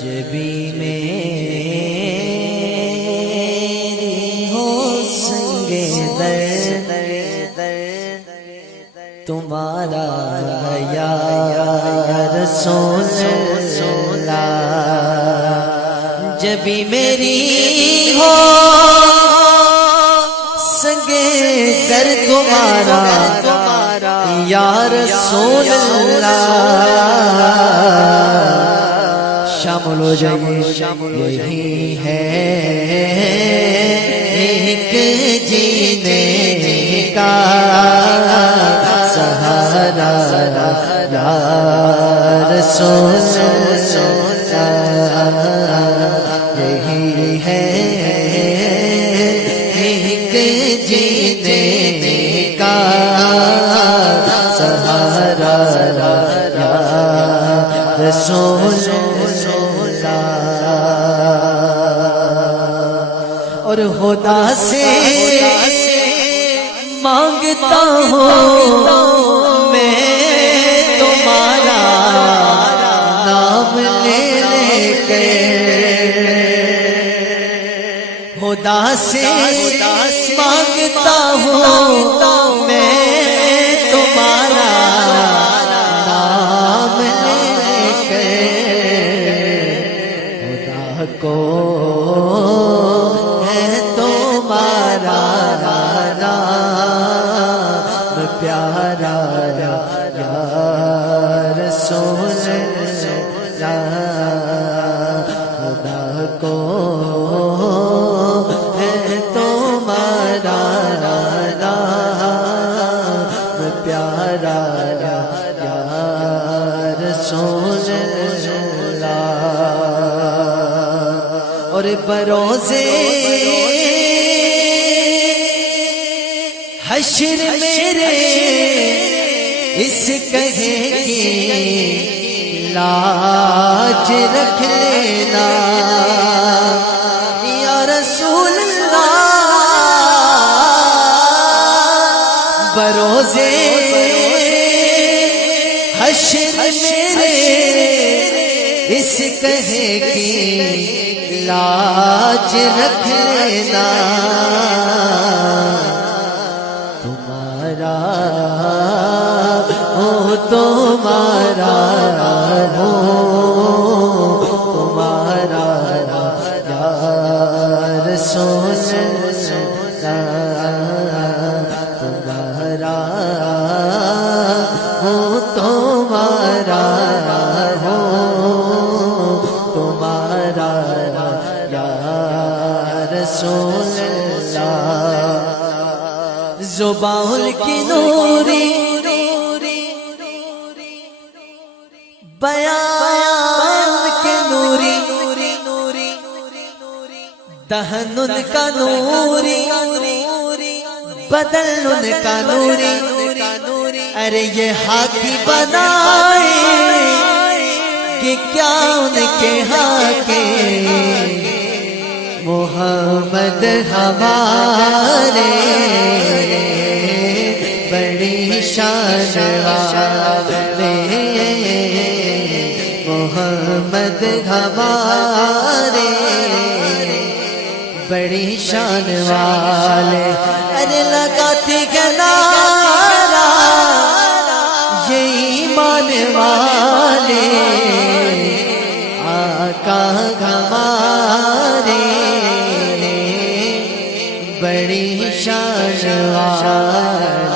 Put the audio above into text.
جبھی میری ہو سنگ در تمہارا یا رسول اللہ، جبھی میری ہو سنگ در تمہارا یا رسول اللہ، شامل ہو جائیے، یہی ہے ایک جینے کا سہارا یا رسول اللہ، یہی ہے ایک جینے کا سہارا یا رسول اللہ، اور خدا سے مانگتا ہوں میں تمہارا نام لے لے کر، خدا سے مانگتا ہوں میں تمہارا نام لے لے کر، خدا کو ہے تمہارا نام پیارا یا رسول اللہ، خدا کو ہے تمہارا نام پیارا یا رسول اللہ، اور بروزے حشر میرے اس کہے کی لاج رکھ لینا یا رسول اللہ، بروزے حشر میرے اس کہے کی لاج رکھ لینا، تمہارا ہو تمہارا ہو تمہارا یا رسول اللہ، تمہارا ہو تمہارا ہو تمہارا یا رسول اللہ، زبان کی نوری بیان کے نوری دہن ان کا نوری بدن ان کا نوری، ارے یہ ہاتھی بنائے کہ کیا ان کے ہاتھے محمد ہمارے بڑی شان والے، محمد ہمارے بڑی شان والے، ارے لگاتے گنارا یہ ایمان والے آقا ہمارے بڑی شان والے۔